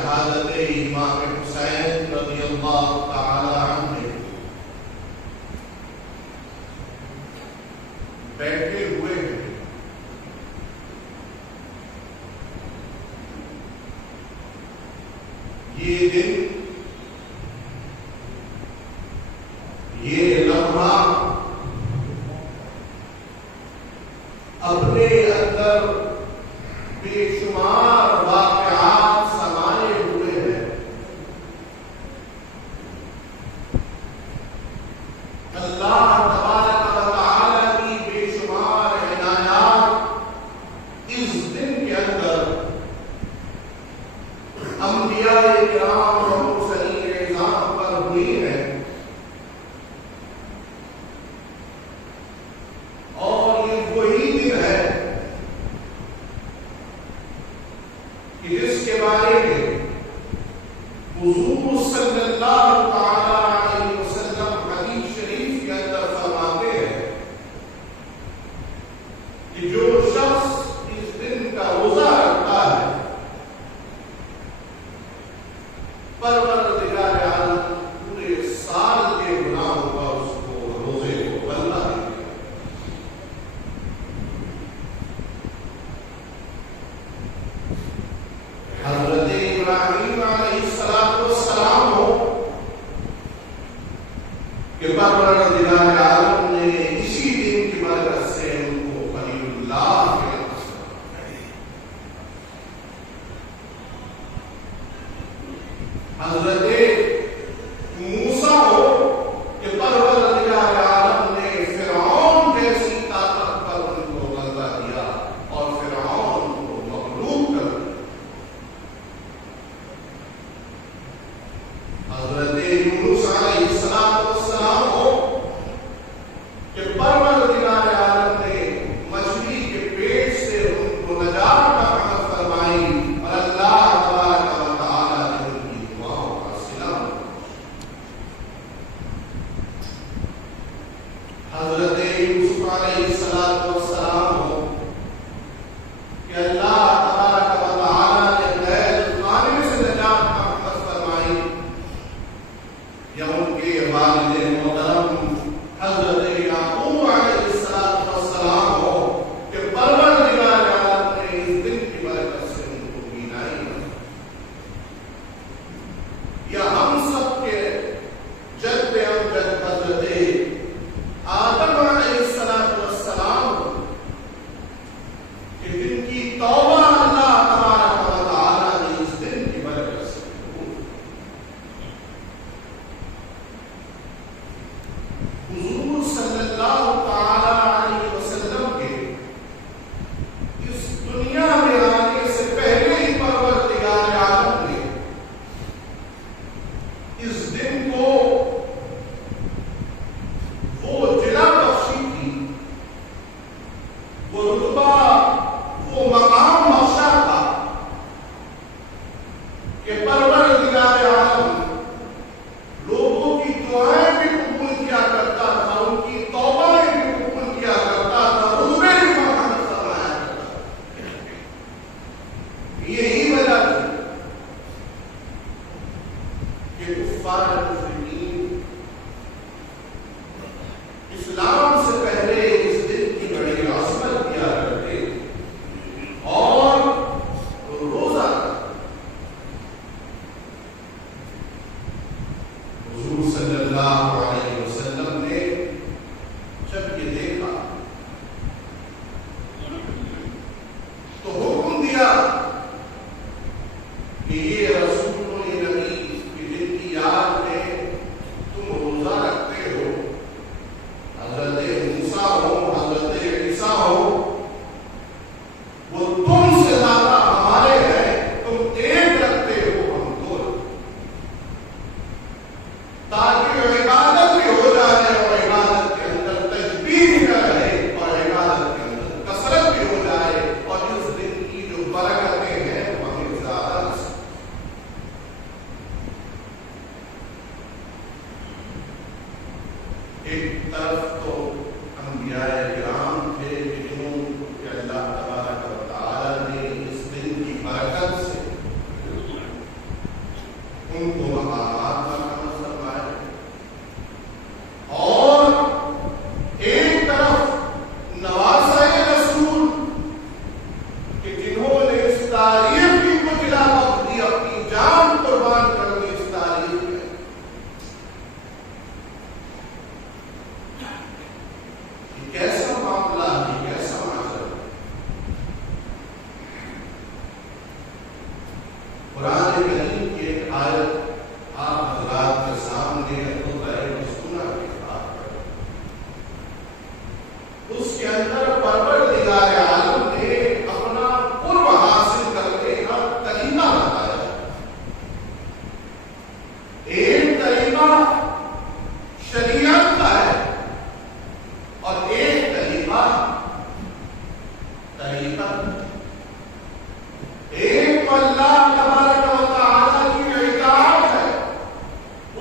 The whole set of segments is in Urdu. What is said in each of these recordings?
شہادت امام حسین رضی اللہ تعالی عنہ بیٹھے ہوئے ہیں. یہ دن، یہ لمحہ اپنے اندر بے شمار واقعات سمائے ہوئے ہیں. اللہ تبارک و تعالی کی بے شمار عنایات اس دن کے اندر انبیاء کرام اور مرسلین اعظام پر ہوئی ہے. اور یہ وہی دن ہے کہ جس کے بارے میں حضور صلی اللہ تعالی علیہ وسلم حدیث شریف کے اندر فرماتے ہیں کہ جو شخص اس دن کا روزہ رکھتا ہے پروردگار عالم پورے سال کے گناہوں کا اس کو روزے کو بدلا دے گا. حضرت ابراہیم علیہ السلام ہو کہ پروردگار عالم نے اسی دن کی برکت سے ان کو خلیل اللہ کے حضرت موسیٰ ہو کہ پروردگار عالم نے فرعون جیسی طاقت پر ان کو غلبہ دیا اور فرعون کو مغلوب کر دیا. حضرت یونس علیہ السلام ہو کہ پروردگار عالم نے مچھلی کے پیٹ سے ان کو نجات عطا فرمائی اور اللہ تبارک و تعالی نے ان کی دعاؤں کا صلہ. حضرت یوسف علیہ السلام ہو کہ اللہ تبارک و تعالی نے قید خانے سے نجات عطا فرمائی، یا ان کے والد محترم حضرت یعقوب علیہ السلام ہو کہ پروردگار عالم نے اس دن کی برکت سے ان کو بینائی دی. یا ہم سب کے جد امجد حضرت آدم علیہ السلام کہ جن کی توبہ اللہ تبارک و تعالی نے اس دن کی برکت سے حضور صلی اللہ تعالی علیہ وسلم کے اس دنیا میں آنے سے پہلے ہی پروردگار عالم نے اس دن کو وہ جلا بخشی تھی، وہ رتبہ، وہ مقام بخشا تھا کہ پروردگار عالم لوگوں کی دعائیں بھی قبول کیا کرتا تھا، ان کی توبہ بھی قبول کیا کرتا تھا، روزے بھی فرمایا کرتا تھا. یہی وجہ تھی کہ کفار مسلمین اسلام سے پہلے اس دن کی بڑی عظمت کیا کرتے اور روزہ حضور صلی اللہ علیہ وسلم نے جب یہ دیکھا تو حکم دیا کہ یہ رسول و یہ نبی کہ جن کی یاد میں تم روزہ رکھتے ہو، حضرت موسیٰ ہو، حضرت عیسیٰ ہو، وہ تم سے زیادہ ہمارے ہیں، تم ایک رکھتے ہو، ہم دو، تاکہ عبادت بھی ہو جائے اور عبادت کے اندر تجبیر بھی رہے اور عبادت کے اندر کثرت بھی ہو جائے اور اس دن کی جو برکتیں ہیں وہ ہمیں زیادہ نصیب. ایک طرف تو انبیاء کرام تھے جنہوں کہ اللہ تبارک و تعالی نے اس دن کی برکت سے ان کو مقامات مرحمت فرمائے. اور ایک طرف نواسۂ رسول کہ جنہوں نے اس تاریخ کی کچھ وقت دی، اپنی جان قربان کر دی اس تاریخ میں. یہ کیسا معاملہ ہے، کیسا معاملہ. قرآن کریم کی ایک آیت آپ حضرات کے سامنے سنا کے بات کر، اس کے اندر پروردگار عالم نے اپنا قرب حاصل کرنے کا طریقہ بتایا. ایک طریقہ شریعت کا ہے اور ایک طریقہ ایک تو اللہ تبارک و تعالی کی اطاعت ہے،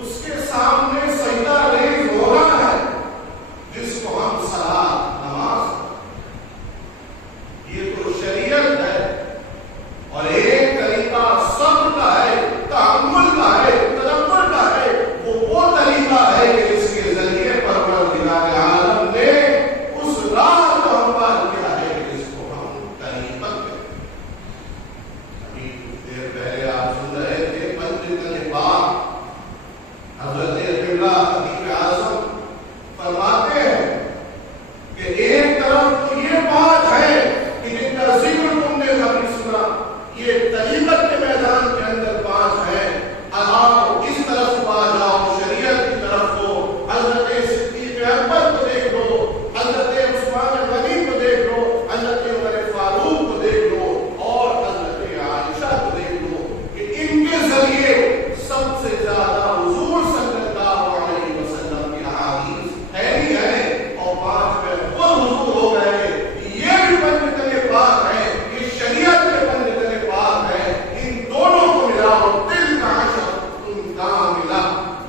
اس کے سامنے سجدہ ریز ہونا ہے، جس کو ہم صلاۃ نماز، یہ تو شریعت ہے. اور ایک طریقہ صبر کا ہے، تحمل کا ہے، تدبر کا ہے. وہ طریقہ ہے کہ جس کے ذریعے پروردگار عالم نے اس راہ کو ہموار کیا ہے جس کو ہم طریقت کہتے ہیں. ابھی دیر پہلے آپ سن رہے تھے مسجد پاک حضرت قبلہ خطیب اعظم فرماتے ہیں کہ ایک طرف تو یہ بات ہے کہ جن کا ذکر تم نے کبھی سنا، یہ طریقت کے میدان کے اندر بات ہے. آؤ اس طرف کو آ جاؤ، شریعت کی طرف کو. حضرت صدیق اکبر کو دیکھ لو، حضرت عثمان غنی کو دیکھ لو، حضرت عمر فاروق کو دیکھ لو اور حضرت عائشہ کو دیکھ لو کہ ان کے ذریعے سب سے زیادہ حضور صلی اللہ علیہ وسلم کی احادیث ہے ہی ہے. اور پانچ میں خود حضور ہو گئے. یہ بھی بندے پاک ہے، یہ شریعت کے بندے پاک ہے. ان دونوں کو ملاؤ، دل کا عشق تم کا ملا.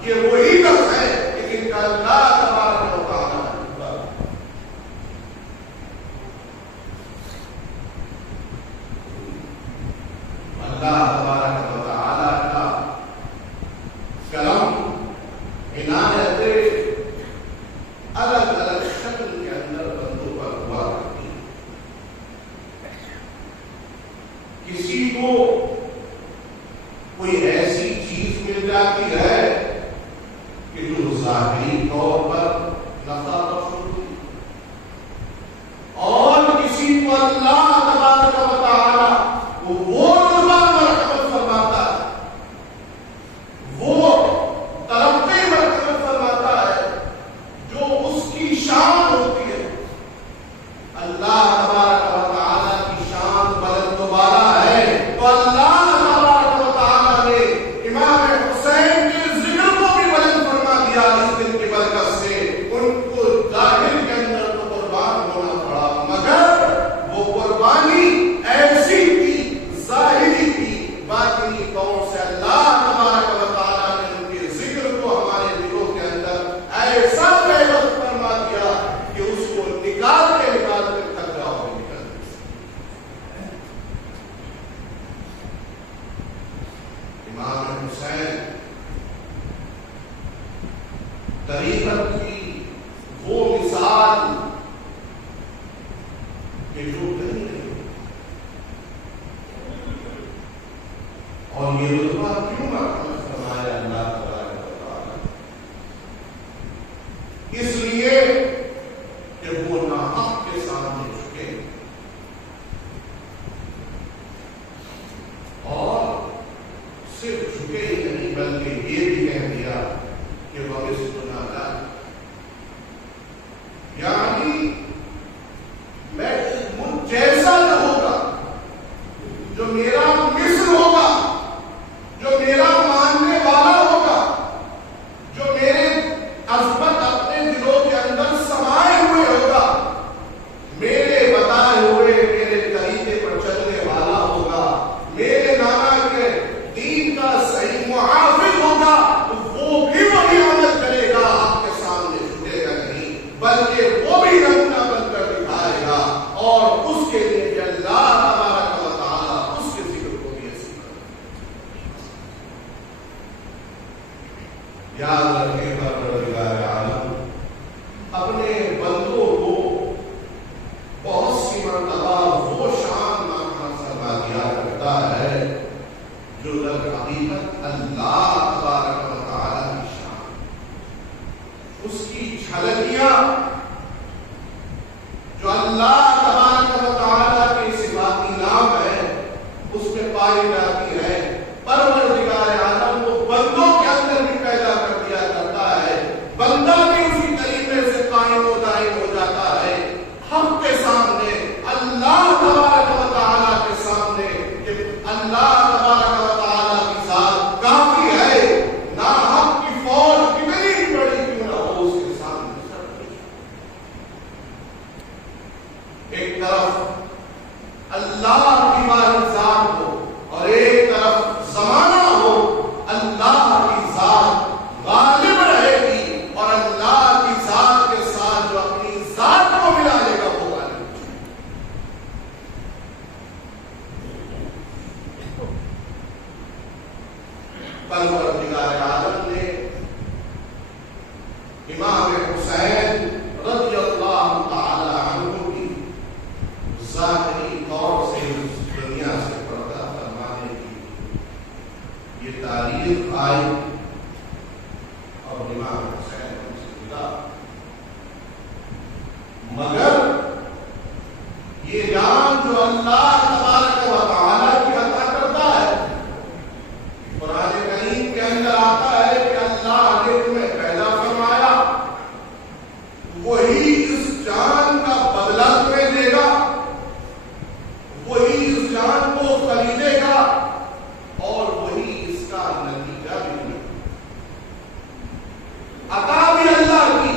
یہ وہی لفظ ہے کہ جن کا اللہ تبارک و تعالی اللہ تبارک و تعالی کا کرم عنایت الگ الگ شکل کے اندر بندوں پر ہوا کرتی ہے. کسی کو کوئی ایسی چیز مل جاتی ہے کہ جو ظاہری طور پر نفع بخش ہوتی ہے، اور کسی کو اللہ تبارک و تعالی وہ مرحمت فرماتا ہے، وہ ترقی مرحمت فرماتا ہے جو اس کی شان ہوتی ہے. اللہ تبارک و تعالی کی شان بلند و بالا ہے، تو اللہ تبارک و تعالی نے امام حسین کے ذکر کو بھی بلند فرما دیا اس دن کی برکت سے. ان کو ظاہر کے اندر تو قربان ہونا پڑا، مگر وہ قربانی ایسی تھی، ظاہری تھی، باطنی طور سے اللہ تبارک و تعالی نے ان کے ذکر کو ہمارے دلوں کے اندر ایسا پیوست فرما دیا کہ اس کو نکال کے تھک جاؤ گے. امام حسین طریقت کی وہ مثال کہ جو کہیں نہیں. اور یہ رتبہ کیوں مرحمت فرمایا اللہ تبارک و تعالی؟ اس لیے کہ وہ ناحق کے سامنے جھکے اور صرف جھکے ہی نہیں بلکہ یہ بھی کہہ دیا کہ وہ اس گناہگار، یعنی میں مجھ جیسا نہ ہوگا، جو میرا مثل ہوگا، جو میرا ماننے والا ہوگا، جو میرے عظمت اپنے دلوں کے اندر سمائے ہوئے ہوگا، میرے بتائے ہوئے میرے طریقے پر چلنے والا ہوگا، میرے نانا کے دین کا صحیح محافظ ہوگا، وہ بھی وہی عمل کرے گا، آپ کے سامنے جھکے گا نہیں، بلکہ وہ بھی رکھنا یاد رکھیں پروردگار عالم اپنے بندوں کو بہت سی مرتبہ وہ شان نامہ فرما دیا کرتا ہے جو در حقیقت اللہ تبارک و تعالی کی شان، اس کی جھلکیاں جو اللہ تبارک و تعالی کے صفاتی نام ہے اس میں پائی جاتی ہے، پروردگار عالم کو بندوں کے اندر بھی پیدا کر دیا کرتا ہے، بندہ بھی اسی طریقے سے قائم و دائم ہو جاتا ہے حق کے سامنے، اللہ تبارک و تعالی کے سامنے کہ اللہ تبارک و تعالی کی ذات کافی ہے، نہ حق کی فوج کتنی بڑی کیوں نہ ہو اس کے سامنے سب کچھ۔ ایک طرف اللہ کی واحد ذات ہو اور ایک طرف زمانہ ہو، اللہ کی ذات غالب رہے گی اور اللہ کی ذات کے ساتھ جو اپنی ذات کو ملا لے گا وہ غالب ہو جائے گا۔ پروردگار عالم نے امام حسین رضی اللہ تعالی عنہ کی ظاہری طور سے اس دنیا سے پردہ فرمانے کی یہ تاریخ آئی اور امام حسین ان سے ملا، مگر یہ جان جو اللہ تبارک و تعالی کی عطا کرتا ہے، قرآن کریم کے اندر آتا ہے کہ اللہ نے تمہیں پیدا فرمایا، وہی اس جان کا بدلہ تمہیں دے گا، وہی اس جان کو خریدے گا اور وہی اس کا نتیجہ بھی ملے گا۔ عطا بھی اللہ کی،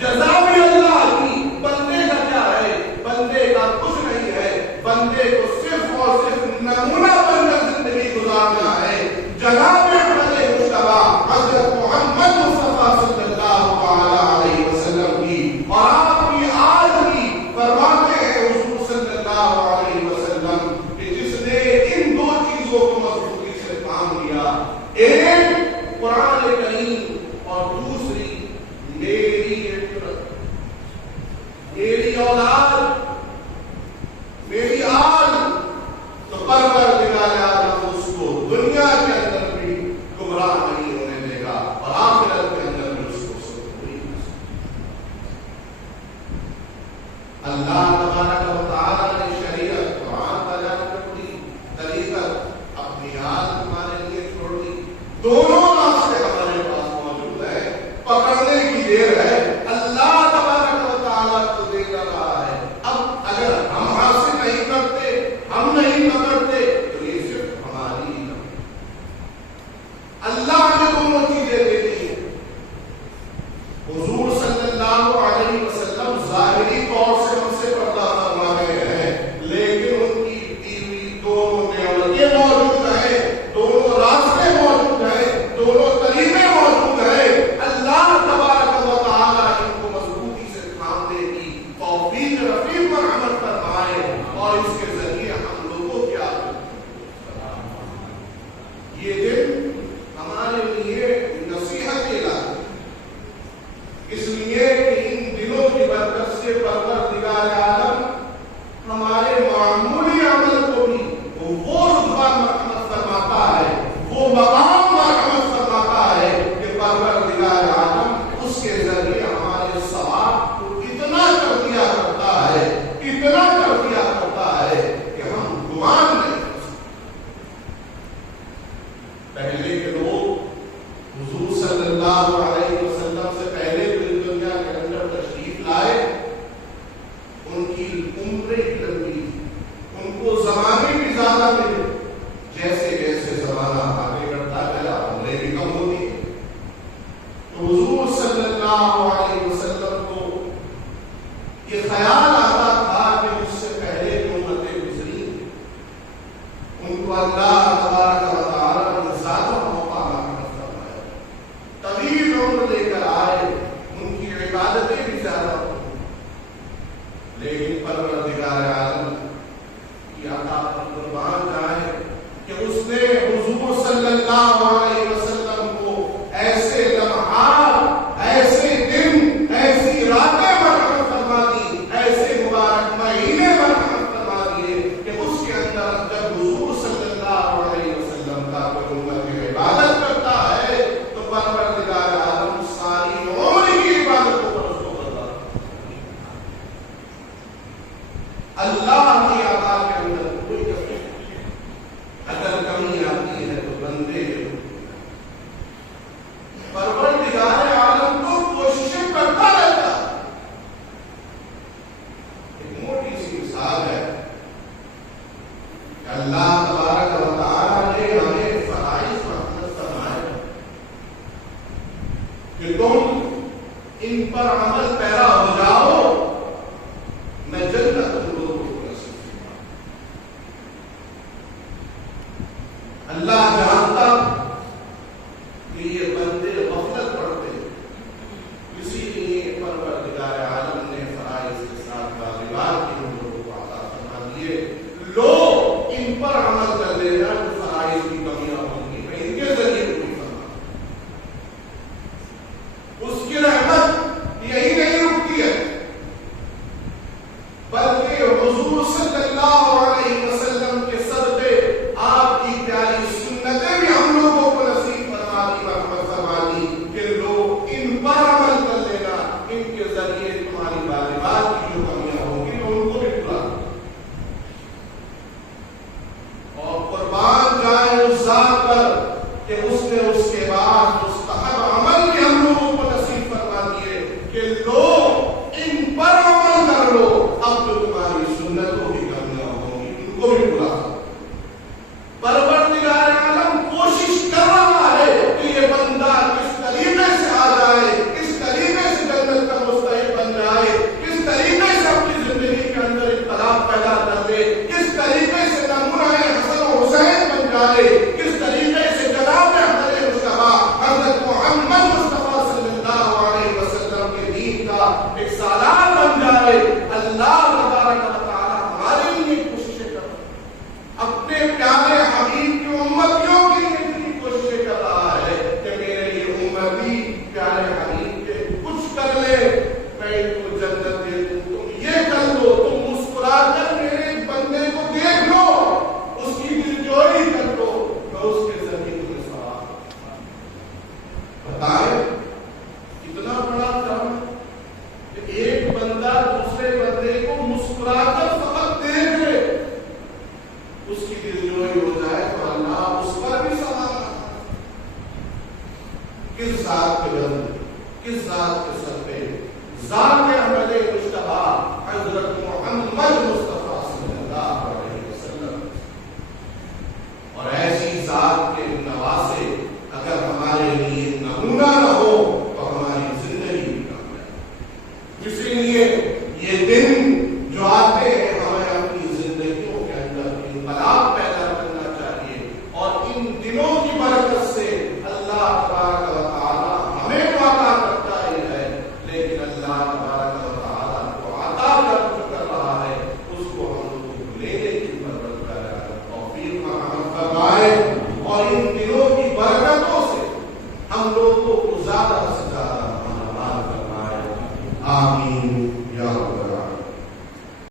جزا بھی اللہ کی، بندے کا کیا ہے؟ بندے کا کچھ نہیں ہے، بندے کو صرف اور صرف نمونہ بن کر زندگی گزارنا ہے۔ جناب احمد مصطفیٰ حضرت محمد مصطفیٰ صلی اللہ علیہ وسلم کی اور آپ کی آج کی فرماتے ہیں حضور صلی اللہ علیہ وسلم کہ جس نے ان دو چیزوں کو مضبوطی سے کام لیا، ایک قرآن کریم اور دوسری میری عبرت، میری اولاد، میری آل، تو پروردگار عالم اس کو دنیا کے اندر بھی گمراہ نہیں ہونے دے گا اور آخرت کے اندر بھی اس کو سرخوری نصیب۔ اللہ تبارک و تعالی نے شریعت قرآن کا جان کر دی، طریقت اپنی آل ہمارے لیے چھوڑ دی، دونوں راستے ہمارے پاس موجود ہیں، پکڑنے کی دیر ہے، اللہ تبارک و تعالی کو دے رہا ہے۔ اب اگر ہم حاصل نہیں کرتے، ہم نہیں پکڑتے تو یہ صرف ہماری ہی ہے۔ اللہ نے دونوں چیزیں دے دی ہیں۔ حضور صلی اللہ علیہ وسلم ظاہری طور سے ہم سے پردہ فرما رہے ہیں، لیکن ان کی دی ہوئی دونوں نعمتیں موجود ہیں، دونوں راستے موجود ہیں، دونوں طریقے موجود ہیں۔ اللہ تبارک و تعالی ان کو مضبوطی سے تھامنے کی توفیق رفیق پر عمل فرمائے اور اس کے ذریعے ہم لوگوں کی یہ دن ہمارے لیے نصیحت کے لائق، اس لیے کہ ان دنوں کی برکت سے پروردگار عالم ہمارے معمولی عمل کو بھی وہ رتبہ مرحمت فرماتا ہے، وہ مقام مرحمت فرماتا ہے کہ پروردگار عالم اس کے ذریعے ہمارے ثواب کو اتنا کر دیا کرتا ہے، اتنا کر دیا کرتا ہے کہ ہم گمان نہیں کر سکتے۔ پہلے کے لوگ حضور صلی اللہ علیہ وسلم سے پہلے جو دنیا کے اندر تشریف لائے، ان کی عمریں لمبی، ان کو زمانے بھی زیادہ ملے، جیسے جیسے زمانہ آگے بڑھتا گیا عمریں بھی کم ہوتی ہیں۔ تو حضور صلی اللہ علیہ وسلم کو یہ خیال آتا تھا کہ مجھ سے پہلے جو امتیں گزری ان کو اللہ تبارک و تعالی نے زیادہ موقع مرحمت فرمایا، طویل عمر لے کر آئے، ان کی عبادتیں بھی زیادہ ہوئی، لیکن پروردگار عالم کی عطا پر قربان جائے کہ اس نے حضور صلی پر کہ اس نے اس کے بعد مستحب عمل کے ہم لوگوں کو نصیب فرما دیے کہ لو ان پر عمل کر لو، اب تو تمہاری سنتوں کی کرنا ہوگی، ان کو بھی پورا کرو۔ پروردگار عالم کوشش کر رہا ہے کہ یہ بندہ کس طریقے سے آ جائے، کس طریقے سے جنت کا مستحق بن جائے، کس طریقے سے اپنی زندگی کے اندر انقلاب پیدا کر دے، کس طریقے سے نمونہ حسن و حسین بن جائے، کس طریقے سے جناب حضرت مصطفیٰ حضرت محمد مصطفیٰ صلی اللہ علیہ وسلم کے دین کا ایک سالار بن جائے۔ اللہ تبارک و تعالی ہمارے لیے کوششیں کر رہا ہے، اپنے پیارے حبیب کی امتیوں کے لیے اتنی کوششیں کر رہا ہے کہ میرے لیے امتی پیارے حبیب کے کچھ کر لے، میں ان کو جنت دے دوں، تم یہ کر دو، تم مسکرا کر میرے بندے کو دیکھ لو، اس کی دلجوئی کر دو، میں اس کے ذریعے تمہیں ثواب بتائیں کتنا بڑا کرم کہ ایک بندہ دوسرے بندے کو مسکرا کر فقط دیکھ لے، اس کی دلجوئی ہو جائے تو اللہ اس پر بھی ثواب۔ کس ذات کے بندے، کس ذات کے سر پہ، ذات